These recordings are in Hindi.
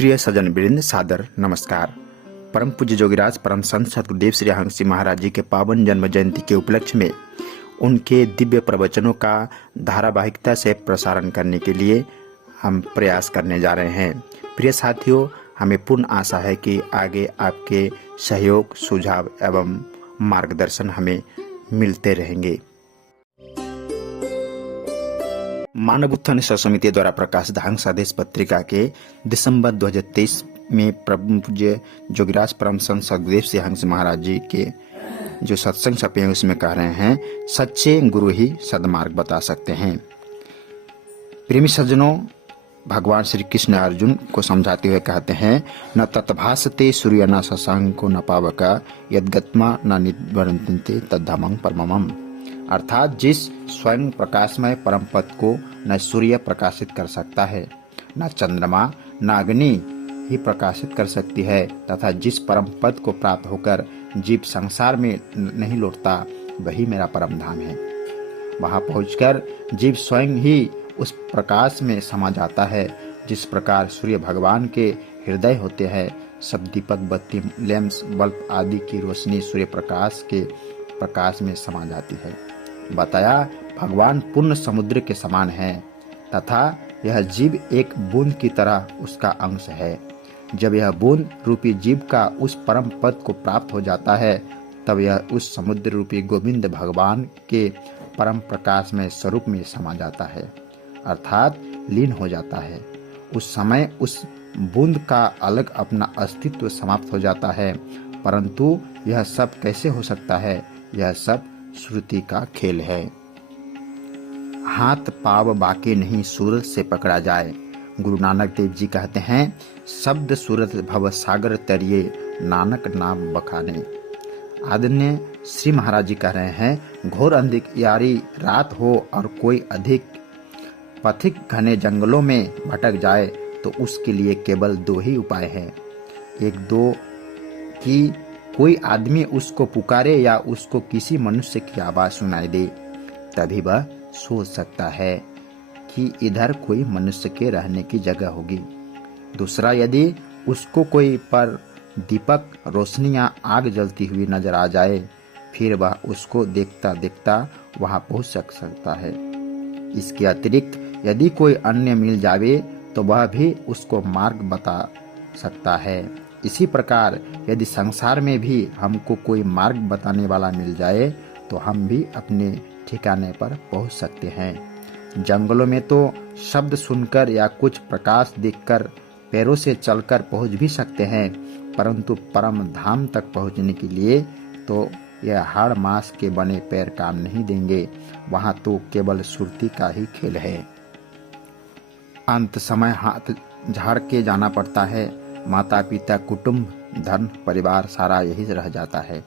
प्रिय सज्जन वृंद, सादर नमस्कार। परम पूज्य जोगीराज परम संत सतगुरुदेव श्री हंस सिंह महाराज जी के पावन जन्म जयंती के उपलक्ष्य में उनके दिव्य प्रवचनों का धारावाहिकता से प्रसारण करने के लिए हम प्रयास करने जा रहे हैं। प्रिय साथियों, हमें पूर्ण आशा है कि आगे आपके सहयोग, सुझाव एवं मार्गदर्शन हमें मिलते रहेंगे। मानव उत्थान समिति द्वारा प्रकाशित हंस आदेश पत्रिका के दिसंबर 2023 में परम पूज्य जोगीराज परम संत सतगुरुदेव श्री हंस महाराज जी के जो सत्संग छपे हैं उसमें कह रहे हैं, सच्चे गुरु ही सदमार्ग बता सकते हैं। प्रेमी सज्जनों, भगवान श्री कृष्ण अर्जुन को समझाते हुए कहते हैं, न तत्भासते सूर्य न शशांको न पावका यद्गत्मा न निवर्तन्ते तद्धामं परमम्। अर्थात जिस स्वयं प्रकाशमय परम पद को न सूर्य प्रकाशित कर सकता है, न चंद्रमा न अग्नि ही प्रकाशित कर सकती है, तथा जिस परम पद को प्राप्त होकर जीव संसार में नहीं लौटता, वही मेरा परम धाम है। वहां पहुंचकर जीव स्वयं ही उस प्रकाश में समा जाता है। जिस प्रकार सूर्य भगवान के हृदय होते हैं, सब दीपक, बत्ती, लैंप्स, बल्ब आदि की रोशनी सूर्य प्रकाश के प्रकाश में समा जाती है। बताया, भगवान पूर्ण समुद्र के समान है तथा यह जीव एक बूंद की तरह उसका अंश है। जब यह बूंद रूपी जीव का उस परम पद को प्राप्त हो जाता है, तब यह उस समुद्र रूपी गोविंद भगवान के परम प्रकाश में स्वरूप में समा जाता है, अर्थात लीन हो जाता है। उस समय उस बूंद का अलग अपना अस्तित्व समाप्त हो जाता है। परंतु यह सब कैसे हो सकता है? यह सब श्रुति का खेल है। हाथ पाव बाके नहीं सूरत से पकड़ा जाए। गुरु नानक देव जी कहते हैं, शब्द सूरत भव सागर तरिए नानक नाम बखाने। आदरणीय श्री महाराज जी कह रहे हैं, घोर अंधियारी रात हो और कोई अधिक पथिक घने जंगलों में भटक जाए तो उसके लिए केवल दो ही उपाय हैं। एक दो कि कोई आदमी उसको पुकारे या उसको किसी मनुष्य की आवाज सुनाई दे, तभी वह सोच सकता है कि इधर कोई मनुष्य के रहने की जगह होगी। दूसरा, यदि उसको कोई पर दीपक, रोशनी या आग जलती हुई नजर आ जाए, फिर वह उसको देखता देखता वहां पहुंच सकता है। इसके अतिरिक्त यदि कोई अन्य मिल जावे तो वह भी उसको मार्ग बता सकता है। इसी प्रकार यदि संसार में भी हमको कोई मार्ग बताने वाला मिल जाए तो हम भी अपने ठिकाने पर पहुंच सकते हैं। जंगलों में तो शब्द सुनकर या कुछ प्रकाश देखकर पैरों से चलकर पहुंच भी सकते हैं, परंतु परम धाम तक पहुंचने के लिए तो यह हाड़ मांस के बने पैर काम नहीं देंगे। वहां तो केवल सुरती का ही खेल है। अंत समय हाथ झाड़ के जाना पड़ता है। माता पिता, कुटुंब, धन, परिवार सारा यही रह जाता है।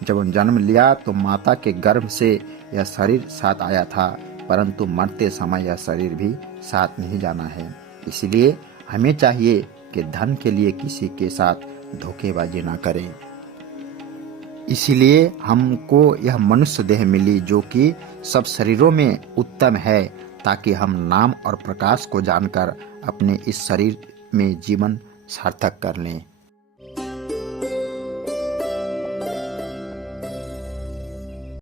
जब जन्म लिया तो माता के गर्भ से यह शरीर साथ आया था, परंतु मरते समय यह शरीर भी साथ नहीं जाना है। इसलिए हमें चाहिए कि धन के लिए किसी के साथ धोखेबाजी न करें। इसीलिए हमको यह मनुष्य देह मिली जो कि सब शरीरों में उत्तम है, ताकि हम नाम और प्रकाश को जानकर अपने इस शरीर में जीवन सार्थक कर लें।